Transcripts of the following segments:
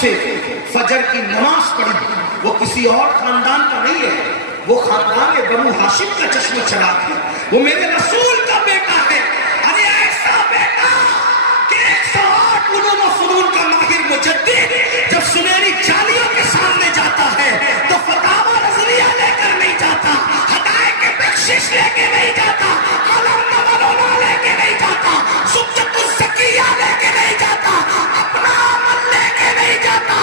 سے فجر کی نماز پڑھی، وہ کسی اور خاندان کا نہیں ہے، وہ خاندان بنو ہاشم کا چشمہ چراغ ہے، وہ میرے رسول کا بیٹا ہے۔ ارے ایسا بیٹا کہ 108 علوم و فنون کا ماہر مجدد جب سنہری جالیوں کے سامنے جاتا ہے تو فتاوی نظریہ لے کر نہیں جاتا، ہدایت کے بخشش لے کے نہیں جاتا، علم نملونا لے کے نہیں جاتا، سبجت الزکیہ لے کے نہیں جاتا، اپنا عمل لے کے نہیں جاتا،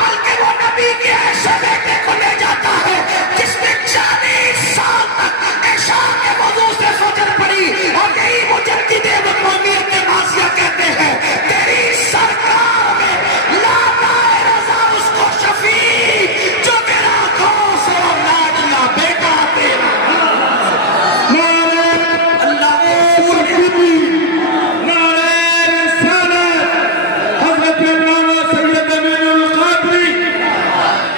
بلکہ وہ نبی کے ایسے بیٹے کو لے جاتا ہے جس نے 40 سال تک عشاء کے وضو سے فجر پڑھی، اور یہی مجدد مقامیت نازیہ کہتے ہیں تیری سرکار میں لاتا ہے رضا اس کو شفیع جو تیرا غوث و لاڈلا بیٹا تیرا اللہ کے رسول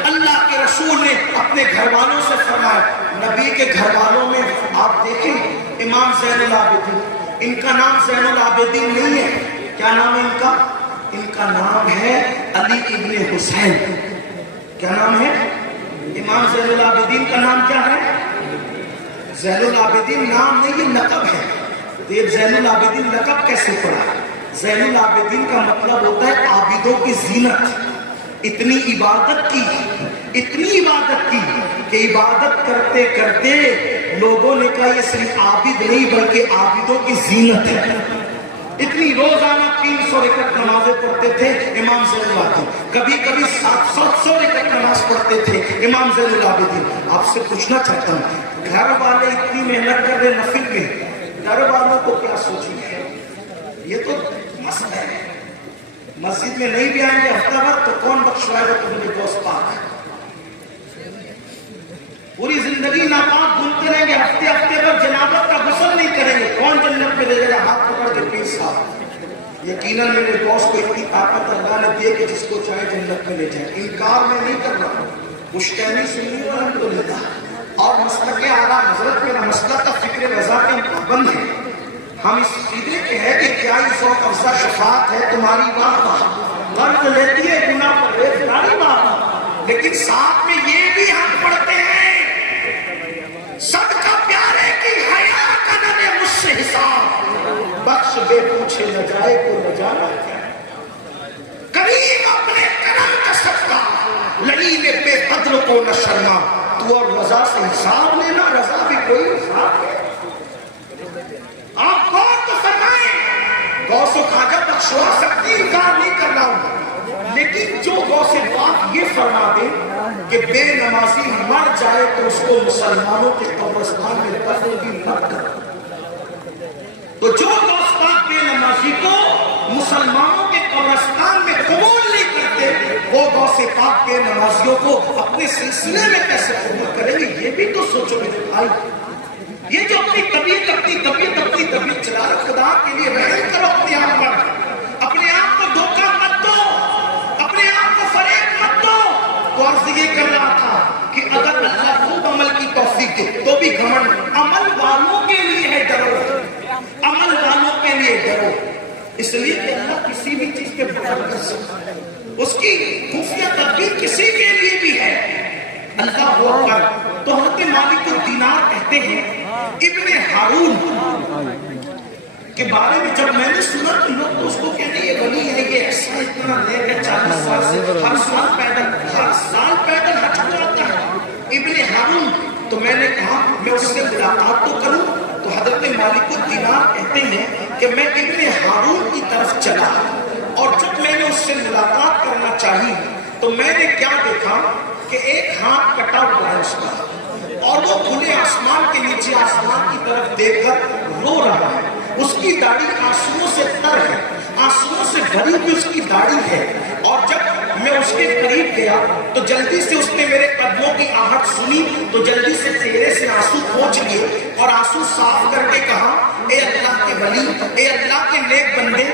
اللہ کے رسول نے اپنے گھر والوں سے فرمایا، نبی کے گھر والوں میں آپ دیکھیں امام زین العابدین، ان کا نام زین العابدین نہیں ہے، کیا نام ہے ان کا؟ ان کا نام ہے علی ابن حسین۔ کیا نام ہے؟ امام زین العابدین کا نام کیا ہے؟ زین العابدین نام نہیں، یہ لقب ہے۔ تو یہ زین العابدین لقب کیسے پڑا؟ زین العابدین کا مطلب ہوتا ہے عابدوں کی زینت۔ اتنی عبادت کی کہ عبادت کرتے کرتے لوگوں نے کہا یہ صرف عابد نہیں بلکہ عابدوں کی زینت ہے۔ اتنی روزانہ 300 رکعت نمازیں پڑھتے تھے امام زین العابدین، کبھی کبھی 700 رکعت نماز پڑھتے تھے امام زین العابدین۔ آپ سے پوچھنا چاہتا ہوں، گھر والے اتنی محنت کر رہے نفل میں، گھر والوں کو کیا سوچیں گے؟ یہ تو مسئلہ ہے۔ مسجد میں نہیں بھی آئیں گے ہفتہ بھر تو کون بخشوائے گا تمہیں دوست پاک؟ پوری زندگی ناپاک گھومتے رہیں گے، ہفتے بھر جنابت کا غسل نہیں کریں گے، کون جنت میں لے جائے گا؟ ہاتھ پکڑ کے پیر صاحب، یقیناً میرے دوست کو اتنی طاقت اللہ نے دی کہ جس کو چاہے جنت میں لے جائے۔ انکار میں نہیں کر رہا، پشتینی سنی الحمدللہ، اور مسلک اعلیٰ حضرت میرا مسلک کا فکر رضا کے پابند ہے۔ ہم اس عقیدے کے ہیں کہ کیا ہی ذوق افزا شفاعت ہے تمہاری واہ واہ، غرض لیتی ہے گناہ پر ریزداری واہ، لیکن ساتھ میں یہ بھی ہم پڑھتے ہیں صدقہ پیارے کی حیا کا نہ لے مجھ سے حساب، بخش بے پوچھے نہ جائے کو نہ جانا کیا، کریم اپنے کرم کا صدقہ لعین بے قدر کو نہ شرما، تو اور رضا سے حساب لینا، رضا بھی کوئی حساب ہے۔ آپ غور تو فرمائیں، غوث و خواجہ بخشوا سکتی، انکار نہیں کر رہا ہوں، لیکن جو غوث پاک یہ فرما دے کہ بے نمازی مر جائے تو اس کو مسلمانوں کے قبرستان میں دفن بھی مت کر، تو جو غوث پاک بے نمازی کو مسلمانوں کے قبرستان میں قبول نہیں کرتے، وہ غوث پاک بے نمازیوں کو اپنے سلسلے میں کیسے قبول کریں گے؟ یہ بھی تو سوچو میرے بھائی۔ یہ جو اپنی طبیعت چلا رہا، خدا کے لیے رحم کرو اپنے آپ پر، اپنے آپ کو دھوکہ مت دو، اپنے آپ کو فریب مت دو۔ تو عرض یہ کر رہا تھا کہ اگر اللہ خوب عمل کی توفیق دے تو بھی گھمنڈ عمل والوں کے لیے ہے، ڈرو، عمل والوں کے لیے ڈرو، اس لیے کہ اللہ کسی بھی چیز کے بغیر کر سکتا ہے، اس کی خفیہ تدبیر کسی کے لیے بھی ہے۔ اللہ اکبر۔ تو حضرت مالک الدینار کہتے ہیں ابن ہارون کے بارے میں جب میں نے سنا تو لوگ تو اس کو کہتے ہیں یہ ولی ہے، یہ ایسا اتنا نیک ہے، 40 سال سے ہر سال پیدل حج کو جاتا ہے ابن ہارون۔ تو میں نے کہا میں اس سے ملاقات تو کروں، تو حضرت مالک الدینار کہتے ہیں کہ میں ابن ہارون کی طرف چلا، اور جب میں نے اس سے ملاقات کرنا چاہی تو میں نے کیا دیکھا کہ ایک ہاتھ کٹا ہوا ہے اس کا، اور وہ کھلے آسمان کے نیچے آسمان کی طرف دیکھ کر رو رہا ہے، اس کی داڑھی آنسوؤں سے تر ہے، آنسوؤں سے بھری ہوئی اس کی داڑھی ہے۔ اور جب میں اس کے قریب گیا تو جلدی سے اس نے میرے قدموں کی آہٹ سنی تو جلدی سے چہرے سے آنسو پوچھ لیے اور آنسو صاف کر کے کہا، اے اللہ کے ولی، اے اللہ کے نیک بندے،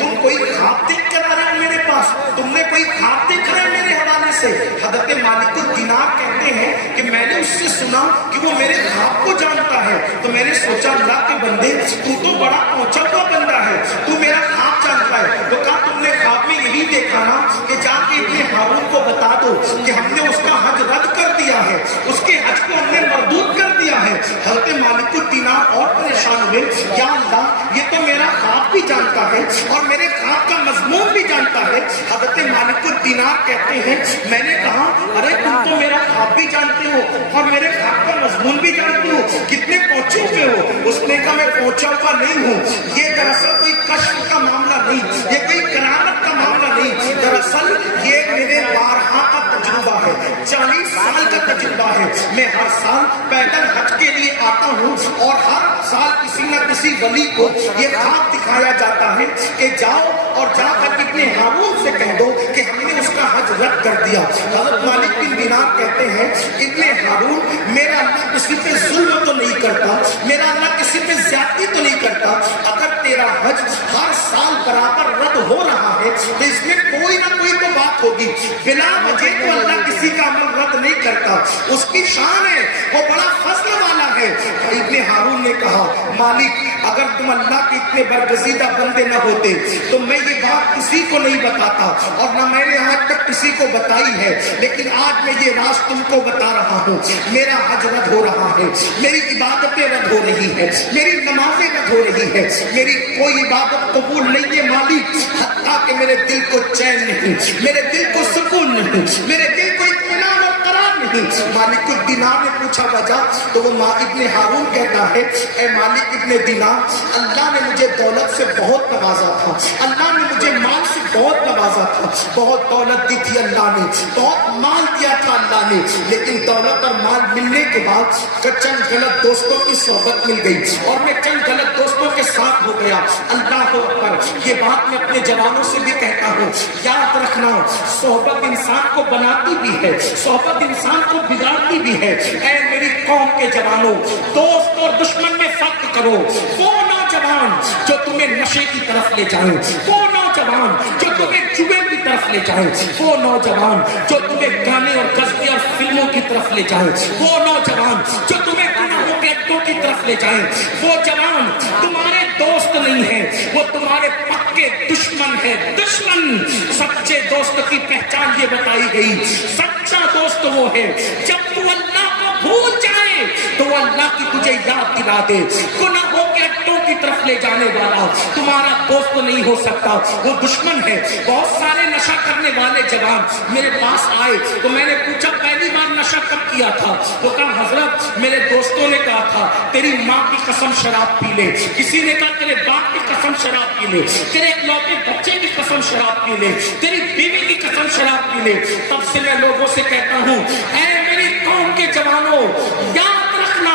تم کوئی خواب دیکھ کر آئے میرے پاس؟ تم نے کوئی خواب دیکھ رہے میرے حوالے سے؟ حضرت مالک الدینار کہتے ہیں کہ میں نے اس سے سنا کہ وہ میرے خواب کو جانتا ہے، تو میں نے سوچا اللہ کے بندے تو بڑا پہنچا ہوا بندہ ہے، تو میرا خواب جانتا ہے۔ تو کہا تم نے خواب میں یہی کہا نا کہ جا کے ابن ہارون کو بتا دو کہ ہم نے اس کا حج رد کر دیا ہے، اس کے حج کو ہم نے مردود کر دیا ہے۔ حضرت مالک الدینار اور پریشان ہوئے، یا اللہ یہ تو میرا خواب بھی جانتا ہے اور میرے خواب کا مضمون بھی جانتا ہے۔ حضرت مالک الدینار کہتے ہیں میں نے کہا ارے تم تو میرا خواب بھی جانتے ہو اور میرے خواب کا مضمون بھی جانتے ہو، کتنے پہنچے ہوئے ہو؟ اس نے کہا میں پہنچا ہوا نہیں ہوں، یہ دراصل کوئی کشف کا معاملہ نہیں، یہ کوئی کرامت کا معاملہ نہیں، دراصل یہ میرے بارہا کا تجربہ ہے، 40 سال کا تجربہ ہے۔ میں ہر سال پیدل حج کے لیے آتا ہوں اور ہر سال کسی نہ کسی ولی کو یہ خواب دکھایا جاتا ہے کہ جاؤ اور جا کر ابن ہارون سے کہہ دو کہ ہم نے اس کا حج رد کر دیا۔ حضرت مالک بن دینار کہتے ہیں ابن ہارون میرا اللہ کسی پہ ظلم تو نہیں کرتا، میرا اللہ کسی پہ زیادتی تو نہیں کرتا، اگر تیرا حج ہر سال برابر رد ہو رہا ہے تو اس میں کوئی نہ کوئی تو بات ہوگی، بلا وجہ تو اللہ کسی کا عمل رد نہیں کرتا، اس کی شان ہے، وہ بڑا فضل والا ہے۔ ابن ہارون نے کہا مالک اگر تم اللہ کے اتنے برگزیدہ بندے نہ ہوتے تو میں یہ بات کسی کو نہیں بتاتا اور نہ میں نے آج تک کسی کو بتائی ہے، لیکن آج میں یہ راز تم کو بتا رہا ہوں، میرا حج رد ہو رہا ہے، میری عبادتیں رد ہو رہی ہے، میری نمازیں رد ہو رہی ہے، میری کوئی عبادت قبول نہیں ہے مالک، حتیٰ کہ میرے دل کو چین نہیں، میرے دل کو سکون نہیں، میرے دل کو اطمینان اور قرار نہیں۔ مالک الدینار نے پوچھا وجہ تو وہ ابن ہارون کہتا ہے اے مالک ابن دینار اللہ نے مجھے دولت سے بہت نوازا تھا، اللہ نے مجھے مال سے بہت نوازا تھا، بہت دولت دی تھی اللہ نے، بہت مال دیا تھا اللہ نے، لیکن دولت اور مال ملنے کے بعد چند غلط دوستوں کی صحبت مل گئی اور میں چند غلط دوستوں کے ساتھ ہو گیا۔ اللہ اکبر، یہ بات میں اپنے جوانوں سے بھی کہتا ہوں، یاد رکھنا صحبت انسان کو بناتی بھی ہے، صحبت انسان کو بگاڑتی بھی ہے۔ اے میری قوم کے جوانوں، دوست اور دشمن میں فرق کرو۔ وہ نوجوان جو تمہیں نشے کی طرف لے جائیں، وہ نوجوان جو تمہیں جوے کی طرف لے جائیں، وہ نوجوان جو تمہیں گانے اور قصدی اور فلموں کی طرف لے جائیں، وہ نوجوان جو تمہیں گناہوں کے اڈوں کی طرف لے جائیں، وہ جوان تمہارے دوست نہیں ہیں، وہ تمہارے پکے دشمن ہے۔ دشمن، سچے دوست کی پہچان یہ بتائی گئی، سچا دوست وہ ہے جب تو اللہ کو بھول جائے تو وہ اللہ کی تجھے یاد دلا دے۔ گناہوں کے اڈوں کی طرف لے جانے والا تمہارا دوست نہیں ہو سکتا، وہ دشمن ہے۔ بہت سارے نشہ کرنے والے جوان میرے پاس آئے تو میں نے پوچھا پہلی بار نشہ کب کیا تھا؟ وہ کہا حضرت میرے دوستوں نے کہا تھا تیری ماں کی قسم شراب پی لے، کسی نے کہا تیرے باپ کی قسم شراب پی لے، تیرے اکلوتے بچے کی قسم شراب پی لے، تیری بیوی کی قسم شراب پی لے۔ تب سے میں لوگوں سے کہتا ہوں اے میری قوم کے جوانوں، یاد رکھنا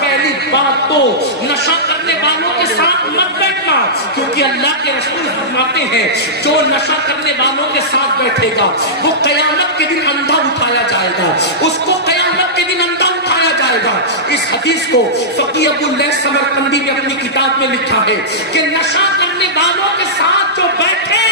پہلی بات تو نشہ کرنے والوں کے ساتھ مت بیٹھنا، کیونکہ اللہ کے رسول فرماتے ہیں جو نشہ کرنے والوں کے ساتھ بیٹھے گا وہ قیامت کے دن اندھا اٹھایا جائے گا، اس کو قیامت کے دن اندھا اٹھایا جائے گا۔ اس حدیث کو فقیہ ابو اللیث سمرقندی نے اپنی کتاب میں لکھا ہے کہ نشہ کرنے والوں کے ساتھ جو بیٹھے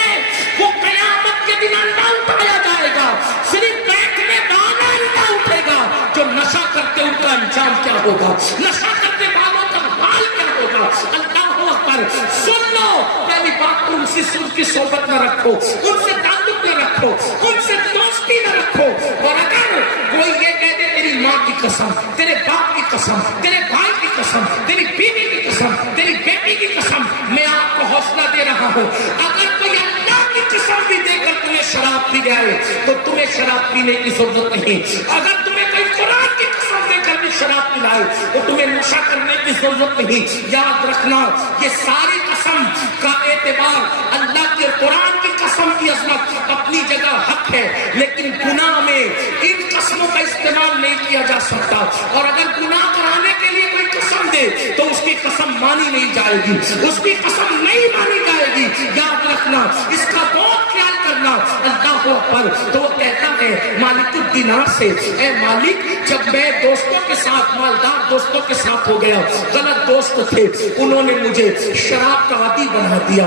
وہ قیامت کے دن اندھا اٹھایا جائے گا۔ صرف بیٹھنے والا اندھا اٹھے گا، جو نشہ کرتے ان کا انجام کیا ہوگا، نشہ کرنے والوں کا حال کیا ہوگا۔ اللہ اکبر، سن لو، پہلی بات تو ان سے ان کی صحبت نہ رکھو، ان سے تعلق نہ رکھو، ان سے دوستی نہ رکھو، اور اگر کوئی یہ کہہ دے تیری ماں کی قسم، تیرے باپ کی قسم، تیرے بھائی کی قسم، تیری بیوی کی قسم، تیری بیٹی کی قسم، میں آپ کو حوصلہ دے رہا ہوں، اگر کوئی اللہ کی قسم بھی دے کر تمہیں شراب پی جائے تو تمہیں شراب پینے کی ضرورت نہیں، اگر تمہیں کوئی قرآن کی قسم دے کر بھی شراب پلائے تو تمہیں نشہ کرنے کی ضرورت نہیں۔ یاد رکھنا یہ ساری قسم کا اعتبار، اللہ کے قرآن کی قسم کی عظمت اپنی جگہ حق ہے، لیکن گناہ میں ان قسموں کا استعمال نہیں کیا جا سکتا، اور اگر گناہ کرانے کے لیے کوئی قسم دے تو اس کی قسم مانی نہیں جائے گی، اس کی قسم نہیں مانی جائے گی۔ یاد رکھنا، اس کا بہت خیال کرنا۔ اللہ اکبر، تو وہ کہتا ہے مالک الدینار سے اے مالک، جب میں دوستوں کے ساتھ، مالدار دوستوں کے ساتھ ہو گیا، غلط دوست تھے، انہوں نے مجھے شراب کا عادی بنا دیا،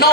9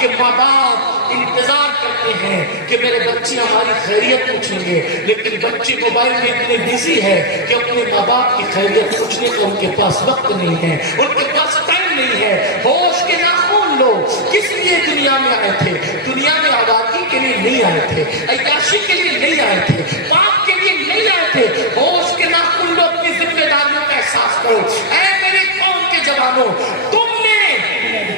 کہ ماں باپ انتظار کرتے ہیں کہ میرے بچے ہماری خیریت پوچھیں گے، لیکن بچے موبائل میں اتنے بزی ہے کہ اپنے ماں باپ کی خیریت پوچھنے کا ان کے پاس وقت نہیں ہے، ان کے پاس ٹائم نہیں ہے۔ ہوش کے ناخن لو، کس لیے دنیا میں آئے تھے؟ دنیا میں آبادی کے لیے نہیں آئے تھے، عیاشی کے لیے نہیں آئے تھے، پاپ کے لیے نہیں آئے تھے۔ ہوش کے ناخن لو، اپنی ذمہ داریوں کا احساس کرو۔ اے میری قوم کے جوانوں، تم نے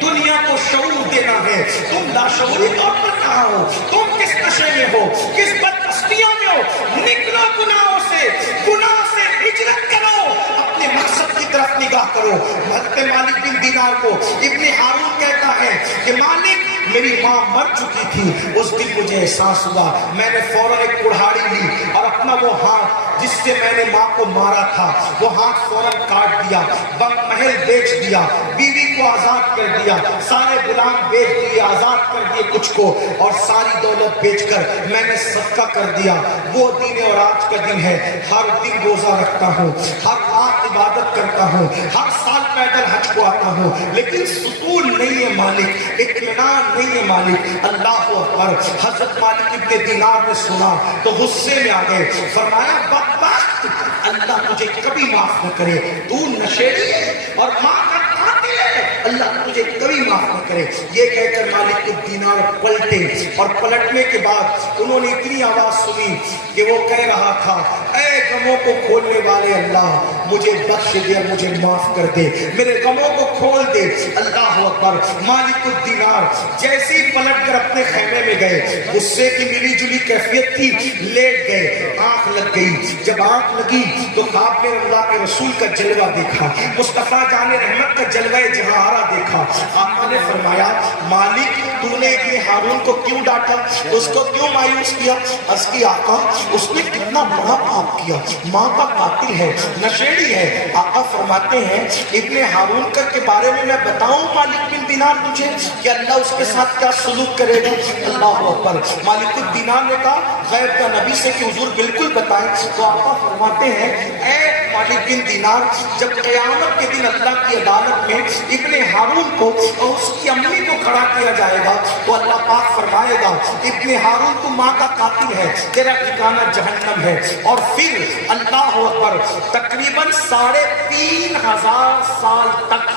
دنیا کو شعور دینا ہے، تم لاشعوری طور پر کہاں ہو؟ تم کس نشے میں ہو؟ کس بدمستیوں میں ہو؟ نکلو گناہوں سے، گناہ سے ہجرت کرو، اپنے مقصد کی طرف نگاہ کرو۔ حضرت مالک بن دینار کو ابن ہارون کہتا ہے کہ مالک میری ماں مر چکی تھی، اس دن مجھے احساس ہوا، میں نے فوراً ایک کڑھاڑی لی اور اپنا وہ ہاتھ جس سے میں نے ماں کو مارا تھا وہ ہاتھ فوراً کاٹ دیا، محل بیچ دیا، بیوی کو آزاد کر دیا، سارے غلام بیچ دیے، آزاد کر دیے کچھ کو، اور ساری دولت بیچ کر میں نے صدقہ کر دیا۔ وہ دن اور آج کا دن ہے، ہر دن روزہ رکھتا ہوں، ہر رات عبادت کرتا ہوں، ہر سال پیدل حج کو آتا ہوں، لیکن سکون نہیں ہے مالک، اطمینان نہیں ہے مالک۔ اللہ اکبر۔ حضرت مالک ابن دینار نے سنا تو غصے میں آ گئے، فرمایا بدبخت، اللہ تجھے کبھی معاف نہ کرے، تو نشیڑی ہے اور ماں کا قاتل ہے، اللہ تجھے کبھی معاف نہ کرے۔ یہ کہہ کر مالک ابن دینار پلٹے، اور پلٹنے کے بعد انہوں نے اتنی آواز سنی کہ وہ کہہ رہا تھا، اے غموں کو کھولنے والے اللہ، مجھے بخش دے، مجھے معاف کر دے، میرے غموں کو کھول دے۔ اللہ اکبر۔ مالک الدینار جیسے ہی پلٹ کر اپنے خیمے میں گئے، غصے کی ملی جلی کیفیت تھی، لیٹ گئے، آنکھ لگ گئی۔ جب آنکھ لگی تو خواب میں اللہ کے رسول کا جلوہ دیکھا، مصطفیٰ جان رحمت کا جلوہ جہاں آرا دیکھا۔ آقا نے فرمایا، مالک تو نے ابن ہارون کو کیوں ڈانٹا، اس کو کیوں مایوس کیا؟ عرض کی آقا اس نے کتنا بڑا پاپ کیا، ماں کا قاتل ہے، نشیڑی ہے۔ آقا فرماتے ہیں ابن ہارون کا کے بارے میں میں بتاؤں مالک بن دینار تجھے کہ اللہ اس کے ساتھ کیا سلوک کرے گا؟ اللہ اکبر۔ مالک الدینار نے کہا غیب کا نبی سے کہ حضور بالکل بتائیں۔ تو آقا فرماتے ہیں اے مالک بن دینار، جب قیامت کے دن اللہ کی عدالت میں ابن ہارون کو اور اس کی امی کو کھڑا کیا جائے گا تو اللہ پاک فرمائے گا ابن ہارون تو ماں کا قاتل ہے، تیرا ٹھکانہ جہنم ہے۔ اور پھر اللہ اکبر تقریباً 3500 سال تک،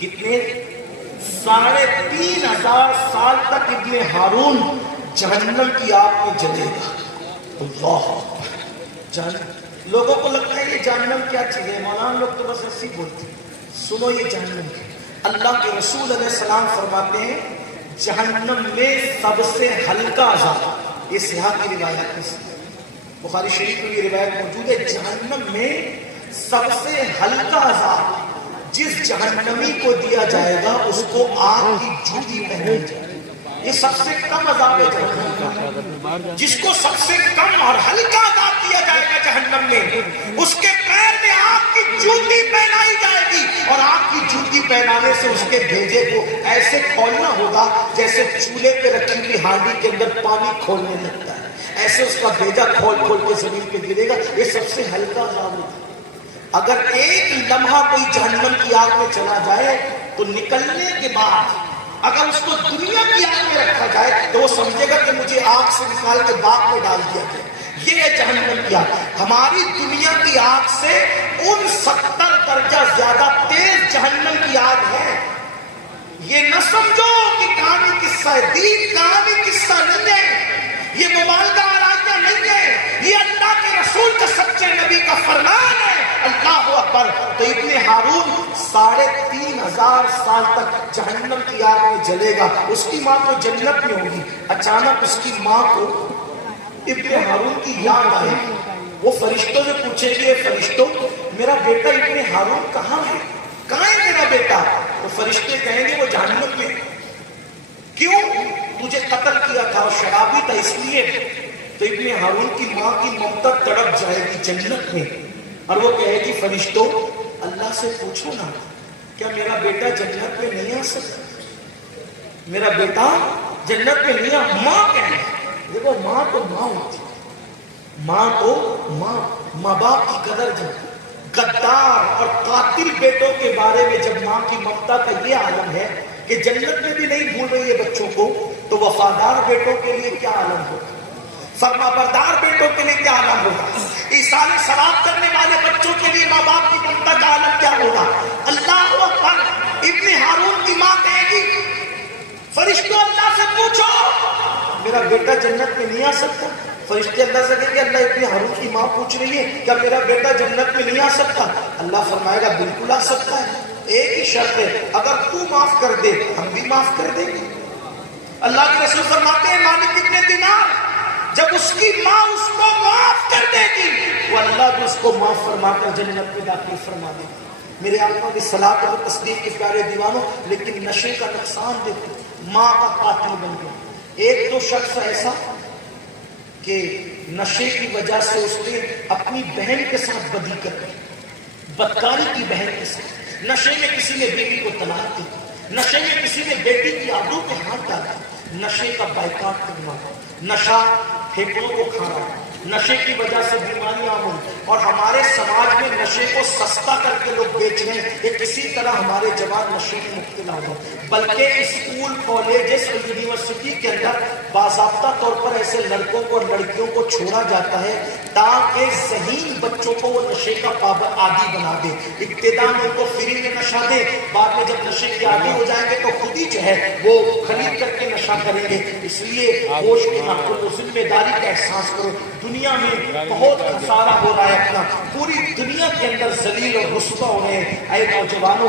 کتنے؟ 3500 سال تک ابن ہارون جہنم کی آگ میں جلے گا۔ اللہ اکبر۔ لوگوں کو لگتا ہے یہ جہنم کیا چیز ہے، مولانا لوگ تو بس ایسی بولتے ہیں، سنو یہ جہنم ہے۔ اللہ کے رسول علیہ السلام فرماتے ہیں جہنم میں سب سے ہلکا عذاب، یہ صحیح کی روایت ہے، بخاری شریف میں یہ روایت موجود ہے، جہنم میں سب سے ہلکا عذاب جس جہنمی کو دیا جائے گا اس کو آگ کی جوتی پہنائی جائے گی۔ یہ سب سے کم عذاب ہے جہنم کا، جس کو سب سے کم اور ہلکا عذاب دیا جائے گا جہنم میں، اس کے پیر میں آگ کی جوتی پہنائی جائے گی، اور آگ کی جوتی پہنانے سے اس کے بھیجے کو ایسے کھولنا ہوگا جیسے چولہے پہ رکھی ہوئی ہانڈی کے اندر پانی کھولنے لگتا ہے، ایسے اس کا بھیجا کھول کھول کے زمین پہ گرے گا۔ یہ سب سے ہلکا عذاب ہوگا۔ اگر ایک لمحہ کوئی جہنم کی آگ میں چلا جائے تو نکلنے کے بعد اگر اس کو دنیا کی آگ میں رکھا جائے تو وہ سمجھے گا کہ مجھے آگ سے نکال کے باغ میں ڈال دیا گیا۔ یہ ہے جہنم کی آگ۔ ہماری دنیا کی آگ سے 70 درجہ زیادہ تیز جہنم کی آگ ہے۔ یہ نہ سمجھو کہ کہانی قصہ ہے، دین کہانی قصہ نہیں ہے، یہ مبالغہ آرائیاں نہیں ہے، یہ اللہ کے رسول کا سچے نبی کا فرمان ہے۔ اللہ اکبر۔ تو ابن ہارون 3500 سال تک جہنم کی آگ میں جلے گا، اس کی ماں تو جنت میں ہوگی۔ اچانک اس کی ماں کو ابن ہارون کی یاد آئے، وہ فرشتوں سے پوچھے کہ فرشتوں میرا بیٹا ابن ہارون کہاں ہے، کہاں ہے میرا بیٹا؟ تو فرشتے کہیں گے وہ جہنم میں۔ کیوں؟ تجھے قتل کیا تھا اور شرابی تھا اس لیے۔ تو ابن ہارون کی ماں کی ممتا تڑپ جائے گی جنت میں، اور وہ کہے گی فرشتوں اللہ سے پوچھو نا کیا میرا بیٹا جنت میں نہیں آ سکتا، میرا بیٹا جنت میں نہیں آ۔ ماں کہے، دیکھو ماں تو ماں ہوتی ہے، ماں تو ماں باپ کی قدر جانتی۔ غدار اور قاتل بیٹوں کے بارے میں جب ماں کی ممتا کا یہ عالم ہے کہ جنت میں بھی نہیں بھول رہی ہے بچوں کو، تو وفادار بیٹوں کے لیے کیا عالم ہوگا، فرما بردار بیٹوں کے لیے کیا عالم ہوگا، ایثار ثواب کرنے والے بچوں کے لیے ماں باپ کی ممتا کا عالم کیا ہوگا۔ اللہ اکبر۔ ابن ہارون کی ماں کہے گی فرشتوں اللہ سے پوچھو میرا بیٹا جنت میں نہیں آ سکتا۔ فرشتے اللہ سے کہیں گے اللہ ابن ہارون کی ماں پوچھ رہی ہے کیا میرا بیٹا جنت میں نہیں آ سکتا؟ اللہ فرمائے گا بالکل آ سکتا ہے، ایک ہی شرط ہے اگر تو معاف کر دے ہم بھی معاف کر دیں گے۔ اللہ کے رسول فرماتے ہیں مالک ابن دینار جب اس کی ماں اس کو معاف کر دے گی وہ اللہ بھی اس کو معاف فرما کر جنت میں داخل فرما دے گا۔ میرے آقا کی صلاۃ و تسلیم کے پیارے دیوانوں، لیکن نشے کا نقصان دیکھو، ماں کا قاتل بن گیا۔ ایک تو شخص ایسا کہ نشے کی وجہ سے اس نے اپنی بہن کے ساتھ بدی کر دی، بدکاری کی بہن کے ساتھ، نشے میں کسی نے بیوی کو طلاق دی، نشے میں کسی نے بیٹی کی آبرو پہ ہاتھ ڈالا۔ نشے کا بائیکاٹ کرنا، نشہ پھیپڑوں کو کھانا، نشے کی وجہ سے بیماریاں ہوئی، اور ہمارے سماج میں نشے کو سستا کر کے لوگ بیچ رہے ہیں کہ کسی طرح ہمارے جوان نشے میں مبتلا ہو۔ بلکہ اسکول، کالجز اور یونیورسٹی کے اندر باضابطہ طور پر ایسے لڑکوں کو اور لڑکیوں کو چھوڑا جاتا ہے تاکہ ذہین بچوں کو وہ نشے کا پابند عادی بنا دے۔ ابتدا میں ان کو فری میں نشہ دے، بعد میں جب نشے کے عادی ہو جائیں گے تو خود ہی جو ہے وہ خرید کر کے نشہ کریں گے۔ اس لیے ہوش کے ناخن کو ذمہ داری کا احساس کرو۔ دنیا میں بہت خسارہ ہو رہا ہے اپنا، پوری دنیا کے اندر ذلیل اور رسوا ہو رہے ہیں۔ اے نوجوانوں